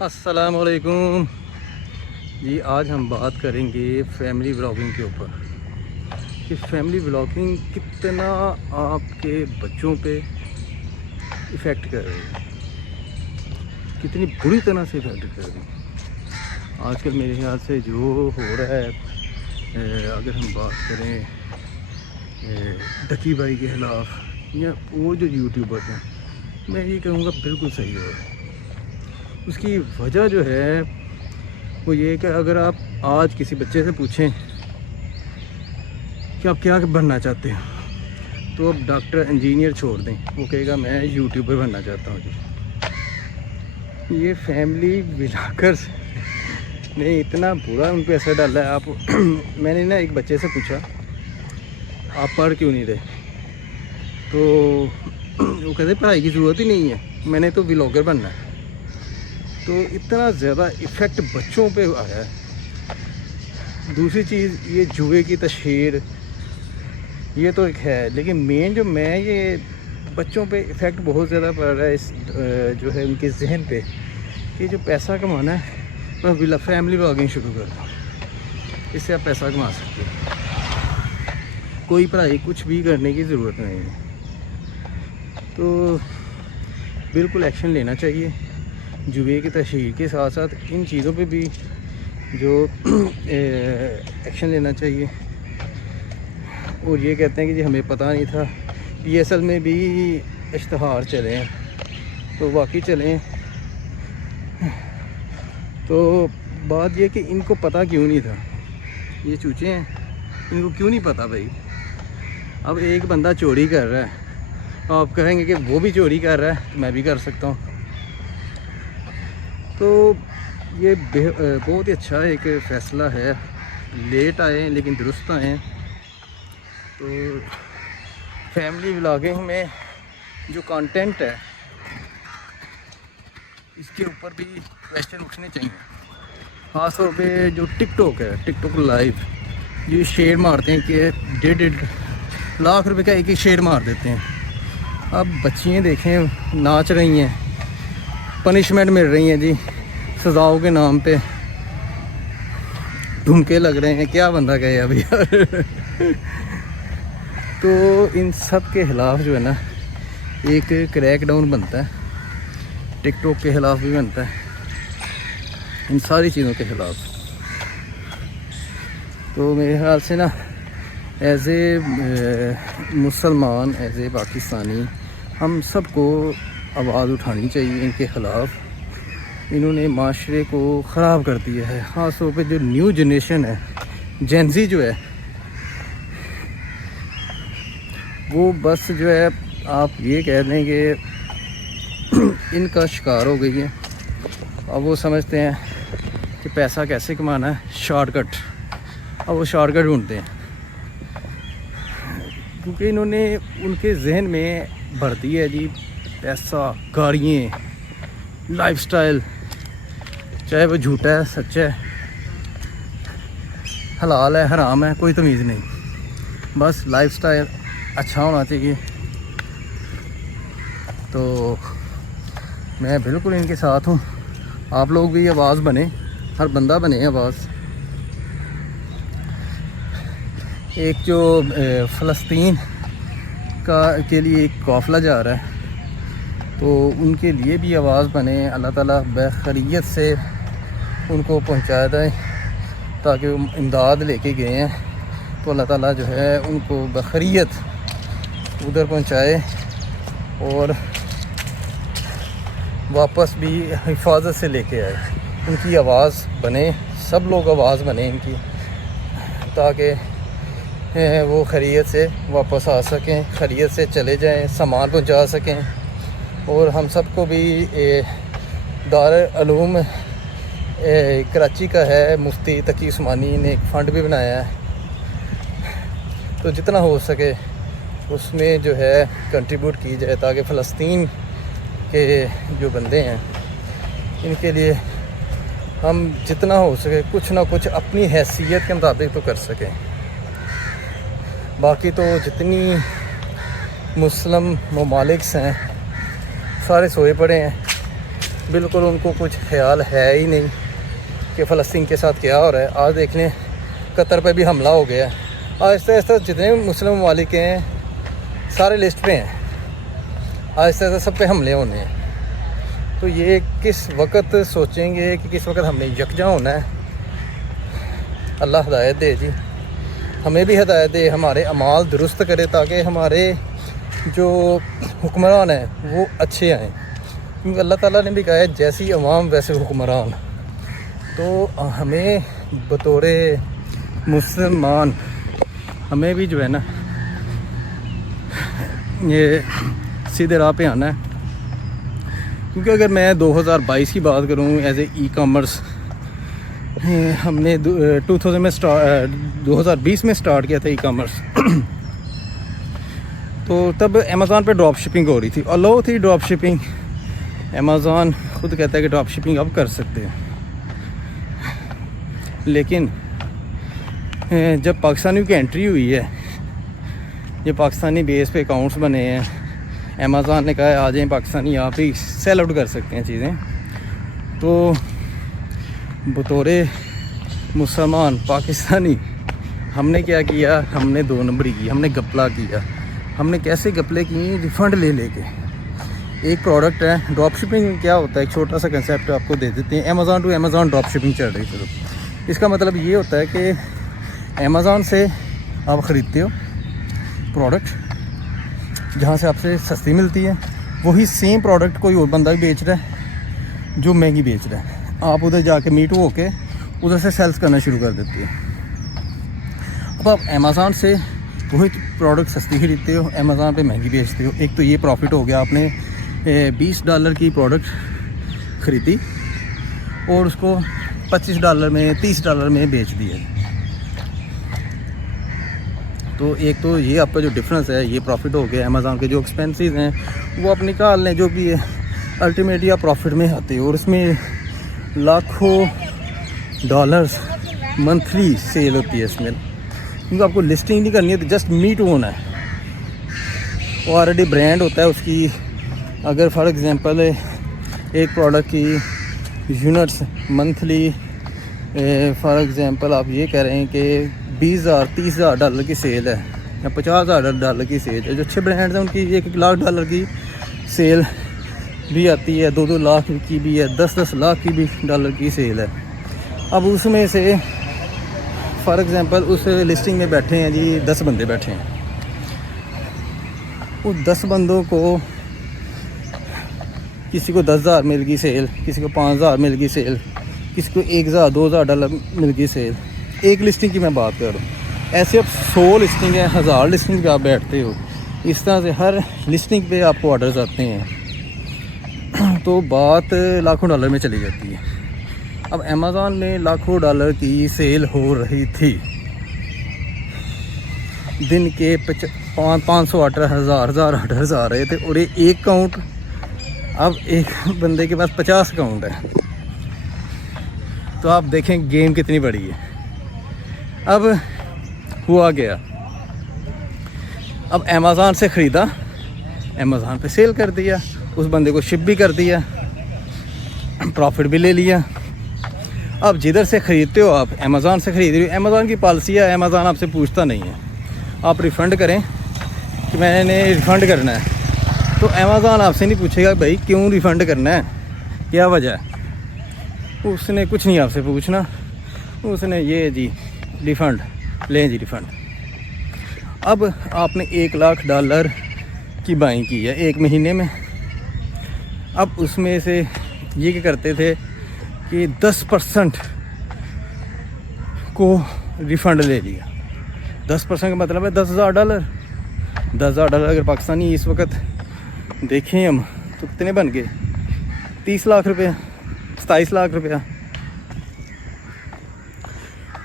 अस्सलामुअलैकुम जी। आज हम बात करेंगे फैमिली व्लॉगिंग के ऊपर कि फैमिली व्लॉगिंग कितना आपके बच्चों पे इफ़ेक्ट कर रही है, कितनी बुरी तरह से इफ़ेक्ट कर रही है। आजकल मेरे ख्याल से जो हो रहा है, अगर हम बात करें डकी भाई के ख़िलाफ़ या वो जो यूट्यूबर्स हैं, मैं ये कहूँगा बिल्कुल सही हो रहा है। उसकी वजह जो है वो ये है कि अगर आप आज किसी बच्चे से पूछें कि आप क्या बनना चाहते हैं, तो अब डॉक्टर इंजीनियर छोड़ दें, वो कहेगा मैं यूट्यूबर बनना चाहता हूँ जी। ये फैमिली व्लॉगर्स ने इतना बुरा उन पर असर डाला है। आप मैंने ना एक बच्चे से पूछा आप पढ़ क्यों नहीं रहे, तो वो कहते पढ़ाई की ज़रूरत ही नहीं है, मैंने तो व्लॉगर बनना है। तो इतना ज़्यादा इफ़ेक्ट बच्चों पे आया है। दूसरी चीज़ ये जुए की तशहीर, ये तो एक है, लेकिन मेन जो मैं ये बच्चों पे इफ़ेक्ट बहुत ज़्यादा पड़ रहा है इस जो है उनके जहन पे कि जो पैसा कमाना है वह फैमिली व्लॉगिंग शुरू कर दो, इससे आप पैसा कमा सकते हो, कोई पढ़ाई कुछ भी करने की ज़रूरत नहीं है। तो बिल्कुल एक्शन लेना चाहिए जुए की तशहीर के साथ साथ इन चीज़ों पे भी जो एक्शन लेना चाहिए। और ये कहते हैं कि जी हमें पता नहीं था, PSL में भी इश्तहार चले हैं, तो वाकई चले हैं। तो बात ये कि इनको पता क्यों नहीं था, ये चूचे हैं, इनको क्यों नहीं पता भाई। अब एक बंदा चोरी कर रहा है, आप कहेंगे कि वो भी चोरी कर रहा है तो मैं भी कर सकता हूँ। तो ये बहुत ही अच्छा एक फ़ैसला है, लेट आए लेकिन दुरुस्त आए। तो फैमिली व्लॉगिंग में जो कंटेंट है इसके ऊपर भी क्वेश्चन उठने चाहिए। ख़ास तौर पे जो टिकटॉक है, टिकटॉक लाइव, ये शेयर मारते हैं कि 1.5 लाख रुपए का एक शेयर मार देते हैं। अब बच्चियाँ देखें नाच रही हैं, पनिशमेंट मिल रही हैं जी, सज़ाओं के नाम पे धुमके लग रहे हैं, क्या बंदा कहे अभी यार। तो इन सब के ख़िलाफ़ जो है ना एक क्रैकडाउन बनता है, टिकटॉक के ख़िलाफ़ भी बनता है, इन सारी चीज़ों के ख़िलाफ़। तो मेरे ख्याल से ना एज़ ए मुसलमान, एज़ ए पाकिस्तानी, हम सबको आवाज़ उठानी चाहिए इनके ख़िलाफ़। इन्होंने माशरे को ख़राब कर दिया है। ख़ास तौर पे जो न्यू जनरेशन है, जेनज़ी जो है, वो बस जो है आप ये कह दें कि इनका शिकार हो गई है। अब वो समझते हैं कि पैसा कैसे कमाना है, शॉर्टकट। अब वो शॉर्टकट ढूंढते हैं क्योंकि इन्होंने उनके जहन में भर दिया है जी पैसा, गाड़ियाँ, लाइफस्टाइल, चाहे वो झूठा है सच्चा है, हलाल है हराम है, कोई तमीज़ नहीं, बस लाइफस्टाइल अच्छा होना चाहिए। तो मैं बिल्कुल इनके साथ हूँ। आप लोग भी आवाज़ बने, हर बंदा बने आवाज़। एक जो फ़लस्तीन के लिए एक काफ़िला जा रहा है, तो उनके लिए भी आवाज़ बने। अल्लाह ताला बखैरियत से उनको पहुंचा दें, ताकि वो इमदाद लेके गए हैं, तो अल्लाह ताला जो है उनको बखैरियत उधर पहुंचाए और वापस भी हिफाजत से लेके आए। उनकी आवाज़ बने, सब लोग आवाज़ बने इनकी, ताकि वो खैरियत से वापस आ सकें, खैरियत से चले जाएं, सामान पहुंचा सकें। और हम सबको भी दारुल उलूम कराची का है, मुफ्ती तकी उस्मानी ने एक फ़ंड भी बनाया है, तो जितना हो सके उसमें जो है कंट्रीब्यूट की जाए, ताकि फ़लस्तीन के जो बंदे हैं इनके लिए हम जितना हो सके कुछ ना कुछ अपनी हैसियत के मुताबिक तो कर सकें। बाकी तो जितनी मुस्लिम ममालिक हैं सारे सोए पड़े हैं, बिल्कुल उनको कुछ ख्याल है ही नहीं कि फ़लस्तीन के साथ क्या हो रहा है। आज देख लें कतर पे भी हमला हो गया है। आहिस्ता आहिस्ता जितने मुस्लिम ममालिक हैं सारे लिस्ट पे हैं, आहिस्ता आहिस्ता सब पे हमले होने हैं। तो ये किस वक्त सोचेंगे कि किस वक्त हमने यकजा होना है। अल्लाह हिदायत दे जी, हमें भी हिदायत दे, हमारे अमाल दुरुस्त करे ताकि हमारे जो हुक्मरान हैं वो अच्छे आएँ, क्योंकि अल्लाह ताला ने भी कहा है जैसी अवाम वैसे हुक्मरान। तो हमें बतौर मुसलमान हमें भी जो है ना ये सीधे राह पे आना है। क्योंकि अगर मैं 2022 की बात करूं एज ए ई-कॉमर्स, हमने 2020 में स्टार्ट किया था ई-कॉमर्स। तो तब अमेज़ॉन पे ड्रॉप शिपिंग हो रही थी, अलाउ थी ड्रॉप शिपिंग। अमेज़ॉन खुद कहता है कि ड्रॉप शिपिंग अब कर सकते हैं, लेकिन जब पाकिस्तानियों की एंट्री हुई है, ये पाकिस्तानी बेस पे अकाउंट्स बने हैं, अमेज़ॉन ने कहा है आ जाएँ पाकिस्तानी, आप ही सेल आउट कर सकते हैं चीज़ें। तो बतौर मुसलमान पाकिस्तानी हमने क्या किया, हमने 2 नंबरी की, हमने गपला किया। हमने कैसे गपले किए, रिफ़ंड ले लेके। एक प्रोडक्ट है ड्रॉप शिपिंग, क्या होता है एक छोटा सा कंसेप्ट आपको दे देते हैं। Amazon to Amazon drop shipping चल रही है। इसका मतलब ये होता है कि अमेज़ॉन से आप ख़रीदते हो प्रोडक्ट, जहाँ से आपसे सस्ती मिलती है, वही सेम प्रोडक्ट कोई और बंदा भी बेच रहा है जो महंगी बेच रहा है। आप उधर जाके मीट हो के उधर से सेल्स करना शुरू कर देते हैं। अब आप अमेज़ॉन से वही प्रोडक्ट सस्ती खरीदते हो, अमेज़ॉन पे महंगी बेचते हो। एक तो ये प्रॉफिट हो गया, आपने $20 की प्रोडक्ट ख़रीदी और उसको $25 में $30 में बेच दिए। तो एक तो ये आपका जो डिफरेंस है ये प्रॉफिट हो गया। अमेज़ॉन के जो एक्सपेंसेस हैं वो आप निकाल लें, जो भी है अल्टीमेटली आप प्रॉफिट में आते हो। और इसमें लाखों डॉलर्स मंथली सेल होती है इसमें, क्योंकि आपको लिस्टिंग नहीं करनी है, तो जस्ट मीट होना है। वो ऑलरेडी ब्रांड होता है उसकी। अगर फॉर एग्ज़ाम्पल एक प्रोडक्ट की यूनिट्स मंथली, फॉर एग्ज़ाम्पल आप ये कह रहे हैं कि $20,000-30,000 की सेल है या $50,000 की सेल है। जो अच्छे ब्रांड्स हैं उनकी $1 लाख की सेल भी आती है, 2-2 लाख की भी है, 10-10 लाख की भी डॉलर की सेल है। अब उसमें से फॉर एग्ज़ाम्पल उस लिस्टिंग में बैठे हैं जी 10 बंदे बैठे हैं। उस 10 बंदों को किसी को $10,000 मिल गई सेल, किसी को $5,000 मिल गई सेल, किसी को $1,000-2,000 मिल गई सेल। एक लिस्टिंग की मैं बात कर रहा हूँ। ऐसे अब 100 लिस्टिंग है, 1000 लिस्टिंग पे आप बैठते हो। इस तरह से हर लिस्टिंग पे आपको ऑर्डर्स आते हैं, तो बात लाखों डॉलर में चली जाती है। अब अमेज़ॉन में लाखों डॉलर की सेल हो रही थी, दिन के 500 ऑर्डर, 1000 ऑर्डर्स आ रहे थे। और ये एक काउंट, अब एक बंदे के पास 50 अकाउंट है, तो आप देखें गेम कितनी बड़ी है। अब हुआ गया, अब अमेज़ॉन से ख़रीदा, अमेज़ॉन पे सेल कर दिया, उस बंदे को शिप भी कर दिया, प्रॉफिट भी ले लिया। अब जिधर से ख़रीदते हो आप, अमेज़ॉन से ख़रीद रहे हो, अमेज़ॉन की पॉलिसी है, अमेज़ॉन आपसे पूछता नहीं है आप रिफ़ंड करें कि मैंने रिफ़ंड करना है, तो अमेज़ॉन आपसे नहीं पूछेगा भाई क्यों रिफ़ंड करना है, क्या वजह है। उसने कुछ नहीं आपसे पूछना, उसने ये जी रिफ़ंड लें जी रिफ़ंड। अब आपने $1 लाख की बाइंग की है 1 महीने में। अब उसमें से ये क्या करते थे कि 10% को रिफ़ंड ले लिया। 10% का मतलब है $10,000। $10,000 अगर पाकिस्तानी इस वक्त देखें हम तो कितने बन गए, 30 लाख रुपया, 27 लाख रुपया।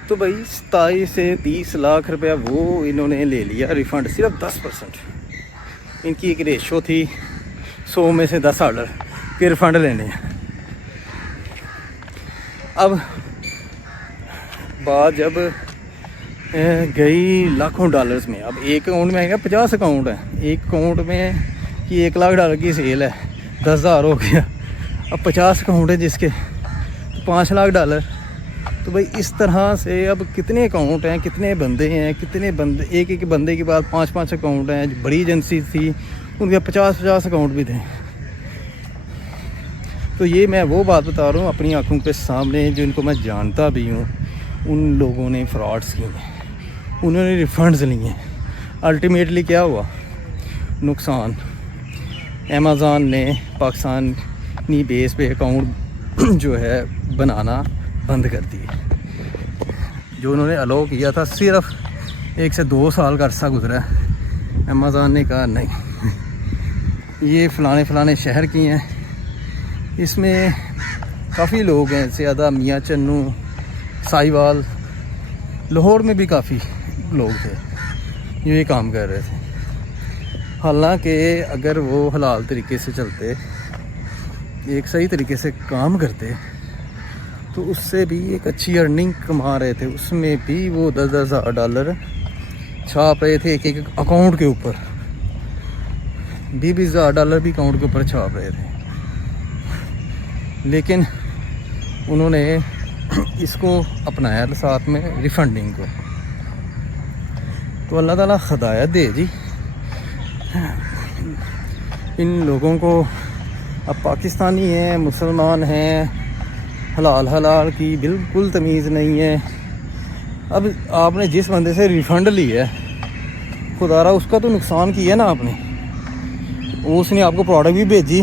तो भाई 27 से 30 लाख रुपया वो इन्होंने ले लिया रिफ़ंड, सिर्फ 10%। इनकी एक रेशो थी 100 में से $10 के रिफ़ंड लेने हैं। अब बात जब गई लाखों डॉलर्स में, अब एक अकाउंट में आएगा 50 अकाउंट है, एक अकाउंट में कि $1 लाख की सेल है, 10,000 हो गया। अब 50 अकाउंट है जिसके, तो $5 लाख। तो भाई इस तरह से अब कितने अकाउंट हैं, कितने बंदे हैं, कितने बंदे, एक एक बंदे के बाद 5-5 अकाउंट हैं। बड़ी एजेंसी थी उनके 50-50 अकाउंट भी थे। तो ये मैं वो बात बता रहा हूँ अपनी आंखों के सामने, जिनको मैं जानता भी हूँ। उन लोगों ने फ्रॉड्स किए हैं, उन्होंने रिफंड्स लिए हैं। अल्टीमेटली क्या हुआ, नुकसान। अमेज़ॉन ने पाकिस्तानी बेस पे अकाउंट जो है बनाना बंद कर दिए। जो उन्होंने अलाउ किया था, सिर्फ 1 से 2 साल का अरसा गुजरा है। अमेज़ॉन ने कहा नहीं, ये फ़लाने शहर की हैं, इसमें काफ़ी लोग हैं, ज़्यादा मियाँ चन्नू, साहिवाल, लाहौर में भी काफ़ी लोग थे जो ये काम कर रहे थे। हालांकि अगर वो हलाल तरीके से चलते, एक सही तरीके से काम करते, तो उससे भी एक अच्छी अर्निंग कमा रहे थे। उसमें भी वो $10,000 छाप रहे थे एक एक अकाउंट के ऊपर। $20,000 भी अकाउंट के ऊपर छाप रहे थे। लेकिन उन्होंने इसको अपनाया साथ में रिफंडिंग को। तो अल्लाह ताला हिदायत दे जी इन लोगों को। अब पाकिस्तानी हैं, मुसलमान हैं, हलाल की बिल्कुल तमीज़ नहीं है। अब आपने जिस बंदे से रिफ़ंड लिया है, खुदारा उसका तो नुकसान किया ना आपने। उसने आपको प्रोडक्ट भी भेजी,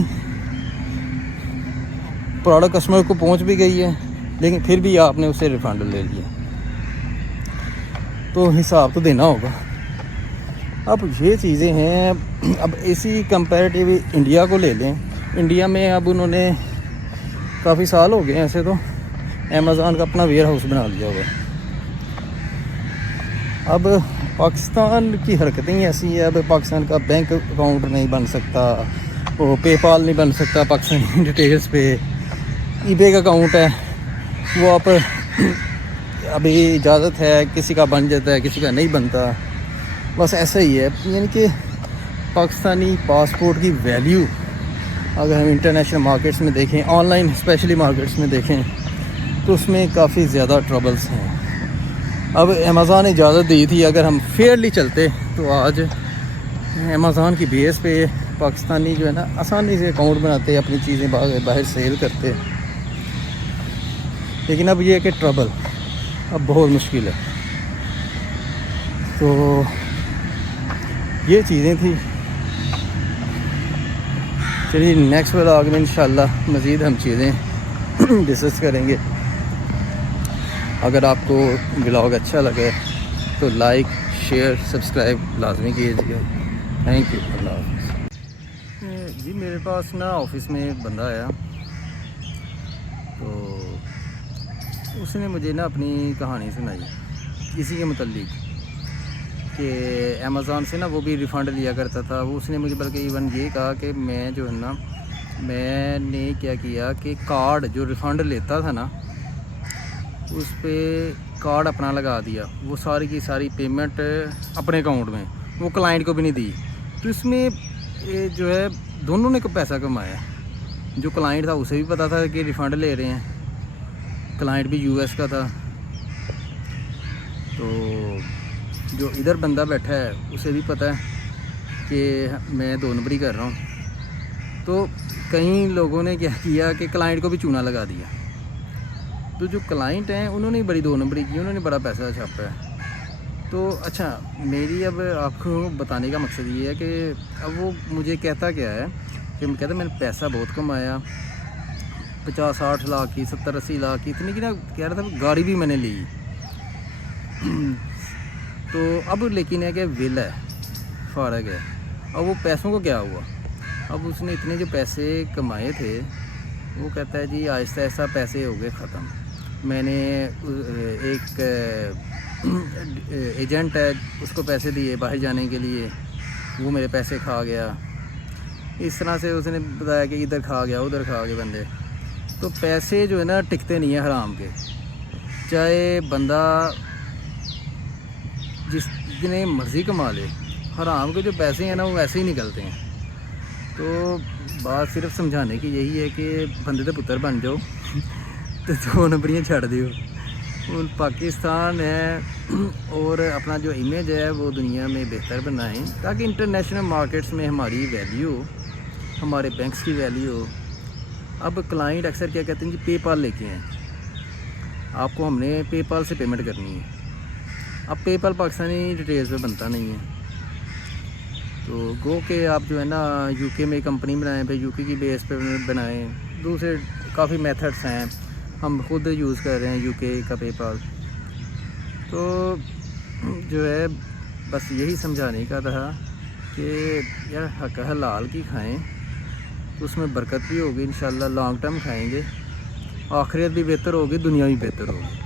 प्रोडक्ट कस्टमर को पहुंच भी गई है, लेकिन फिर भी आपने उसे रिफ़ंड ले लिया। तो हिसाब तो देना होगा। अब ये चीज़ें हैं। अब इसी कंपैरेटिव इंडिया को ले लें। इंडिया में अब उन्होंने काफ़ी साल हो गए ऐसे तो अमेज़ॉन का अपना वेयर हाउस बना लिया हुआ। अब पाकिस्तान की हरकतें ही ऐसी है। अब पाकिस्तान का बैंक अकाउंट नहीं बन सकता, वो पेपाल नहीं बन सकता पाकिस्तानी डिटेल्स पे। ईबे का अकाउंट है वो आप अभी इजाज़त है, किसी का बन जाता है, किसी का नहीं बनता। बस ऐसा ही है। यानी कि पाकिस्तानी पासपोर्ट की वैल्यू अगर हम इंटरनेशनल मार्केट्स में देखें, ऑनलाइन स्पेशली मार्केट्स में देखें, तो उसमें काफ़ी ज़्यादा ट्रबल्स हैं। अब अमेज़ॉन ने इजाज़त दी थी, अगर हम फेयरली चलते तो आज अमेज़ॉन की बेस पे पाकिस्तानी जो है ना आसानी से अकाउंट बनाते, अपनी चीज़ें बाहर सेल करते। लेकिन अब ये है कि ट्रबल अब बहुत मुश्किल है। तो ये चीज़ें थी। चलिए नेक्स्ट व्लॉग में इंशाल्लाह मज़ीद हम चीज़ें डिस्कस करेंगे। अगर आपको व्लॉग अच्छा लगे तो लाइक, शेयर, सब्सक्राइब लाजमी कीजिएगा। Thank you. अल्लाह हाफ़िज़। जी मेरे पास ना ऑफिस में एक बंदा आया, तो उसने मुझे ना अपनी कहानी सुनाई इसी के मुतल्लिक कि अमेज़ॉन से ना वो भी रिफ़ंड लिया करता था। वो उसने मुझे बल्कि इवन ये कहा कि मैं जो है ना, मैंने क्या किया कि कार्ड जो रिफ़ंड लेता था ना, उस पर कार्ड अपना लगा दिया। वो सारी की सारी पेमेंट अपने अकाउंट में, वो क्लाइंट को भी नहीं दी। तो इसमें जो है दोनों ने पैसा कमाया। जो क्लाइंट था उसे भी पता था कि रिफ़ंड ले रहे हैं, क्लाइंट भी यूएस का था। तो जो इधर बंदा बैठा है उसे भी पता है कि मैं 2 नंबरी कर रहा हूँ। तो कई लोगों ने क्या किया कि क्लाइंट को भी चूना लगा दिया। तो जो क्लाइंट हैं उन्होंने बड़ी 2 नंबरी की, उन्होंने बड़ा पैसा छापा है। तो अच्छा, मेरी अब आपको बताने का मकसद ये है कि अब वो मुझे कहता क्या है कि मैं कहता मैंने पैसा बहुत कमाया, 50-60 लाख की, 70-80 लाख की, इतनी की ना कह रहा था। गाड़ी भी मैंने ली। तो अब लेकिन है कि विल है, फ़ारग है। अब वो पैसों को क्या हुआ, अब उसने इतने जो पैसे कमाए थे, वो कहता है जी आहिस्ता आहिस्ता पैसे हो गए ख़त्म। मैंने एक एजेंट है उसको पैसे दिए बाहर जाने के लिए, वो मेरे पैसे खा गया। इस तरह से उसने बताया कि इधर खा गया, उधर खा गए बंदे। तो पैसे जो है ना टिकते नहीं है हराम के। चाहे बंदा जितने मर्ज़ी कमा ले, हराम के जो पैसे हैं ना वो वैसे ही निकलते हैं। तो बात सिर्फ समझाने की यही है कि बंदे दे पुत्र बन जाओ तो 2 नंबरियाँ छड़ दियो। और पाकिस्तान है और अपना जो इमेज है वो दुनिया में बेहतर बनाएं ताकि इंटरनेशनल मार्केट्स में हमारी वैल्यू हो, हमारे बैंक्स की वैल्यू हो। अब क्लाइंट अक्सर क्या कहते हैं जी, पेपाल लेके हैं, आपको हमने पेपाल से पेमेंट करनी है। अब पेपाल पाकिस्तानी डिटेल्स पे बनता नहीं है, तो गो के आप जो है ना यूके में कंपनी बनाएं, फिर यूके की बेस पे बनाएं। दूसरे काफ़ी मेथड्स हैं, हम खुद यूज़ कर रहे हैं यूके का पेपाल। तो जो है बस यही समझाने का था कि यार हक हलाल की खाएं, उसमें बरकत भी होगी इंशाल्लाह। लॉन्ग टर्म खाएंगे, आखिरत भी बेहतर होगी, दुनिया भी बेहतर होगी।